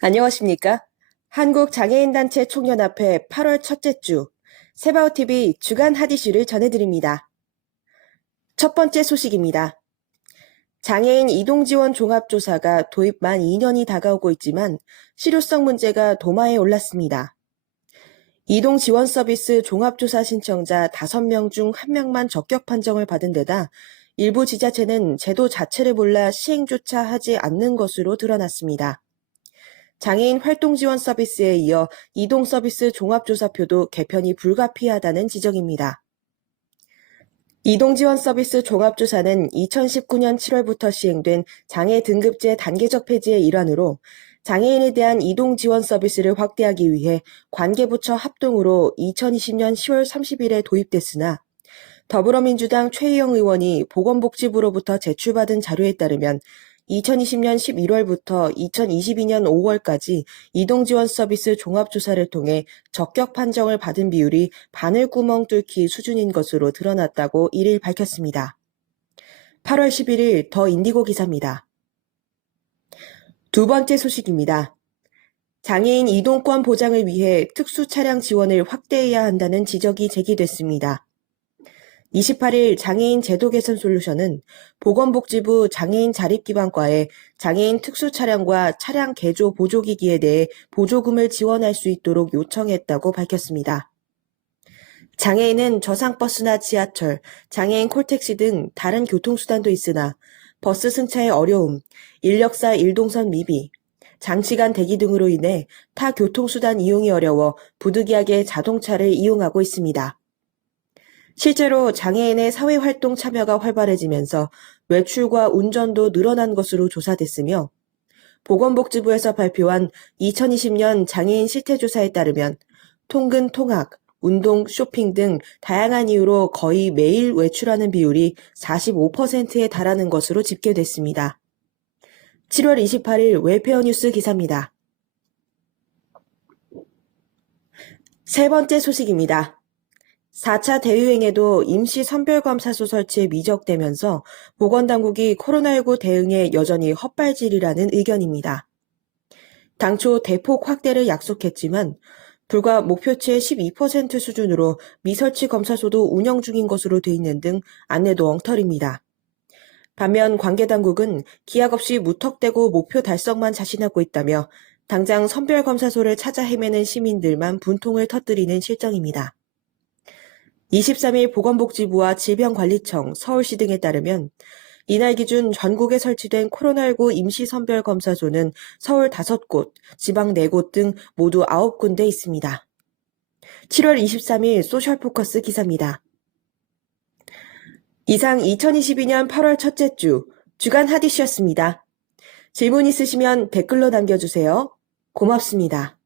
안녕하십니까? 한국장애인단체 총연합회 8월 첫째 주 세바오TV 주간 핫이슈를 전해드립니다. 첫 번째 소식입니다. 장애인 이동지원 종합조사가 도입 만 2년이 다가오고 있지만 실효성 문제가 도마에 올랐습니다. 이동지원 서비스 종합조사 신청자 5명 중 1명만 적격 판정을 받은 데다 일부 지자체는 제도 자체를 몰라 시행조차 하지 않는 것으로 드러났습니다. 장애인 활동 지원 서비스에 이어 이동 서비스 종합조사표도 개편이 불가피하다는 지적입니다. 이동 지원 서비스 종합조사는 2019년 7월부터 시행된 장애 등급제 단계적 폐지의 일환으로 장애인에 대한 이동 지원 서비스를 확대하기 위해 관계부처 합동으로 2020년 10월 30일에 도입됐으나 더불어민주당 최희영 의원이 보건복지부로부터 제출받은 자료에 따르면 2020년 11월부터 2022년 5월까지 이동지원 서비스 종합조사를 통해 적격 판정을 받은 비율이 바늘구멍 뚫기 수준인 것으로 드러났다고 1일 밝혔습니다. 8월 11일 더 인디고 기사입니다. 두 번째 소식입니다. 장애인 이동권 보장을 위해 특수 차량 지원을 확대해야 한다는 지적이 제기됐습니다. 28일 장애인 제도 개선 솔루션은 보건복지부 장애인 자립기반과에 장애인 특수 차량과 차량 개조 보조기기에 대해 보조금을 지원할 수 있도록 요청했다고 밝혔습니다. 장애인은 저상버스나 지하철, 장애인 콜택시 등 다른 교통수단도 있으나 버스 승차의 어려움, 인력사 일동선 미비, 장시간 대기 등으로 인해 타 교통수단 이용이 어려워 부득이하게 자동차를 이용하고 있습니다. 실제로 장애인의 사회활동 참여가 활발해지면서 외출과 운전도 늘어난 것으로 조사됐으며 보건복지부에서 발표한 2020년 장애인 실태조사에 따르면 통근, 통학, 운동, 쇼핑 등 다양한 이유로 거의 매일 외출하는 비율이 45%에 달하는 것으로 집계됐습니다. 7월 28일 웰페어뉴스 기사입니다. 세 번째 소식입니다. 4차 대유행에도 임시 선별검사소 설치에 미적되면서 보건당국이 코로나19 대응에 여전히 헛발질이라는 의견입니다. 당초 대폭 확대를 약속했지만 불과 목표치의 12% 수준으로 미설치 검사소도 운영 중인 것으로 돼 있는 등 안내도 엉터리입니다. 반면 관계당국은 기약 없이 무턱대고 목표 달성만 자신하고 있다며 당장 선별검사소를 찾아 헤매는 시민들만 분통을 터뜨리는 실정입니다. 23일 보건복지부와 질병관리청, 서울시 등에 따르면 이날 기준 전국에 설치된 코로나19 임시선별검사소는 서울 5곳, 지방 4곳 등 모두 9군데 있습니다. 7월 23일 소셜포커스 기사입니다. 이상 2022년 8월 첫째 주 주간 핫이슈였습니다. 질문 있으시면 댓글로 남겨주세요. 고맙습니다.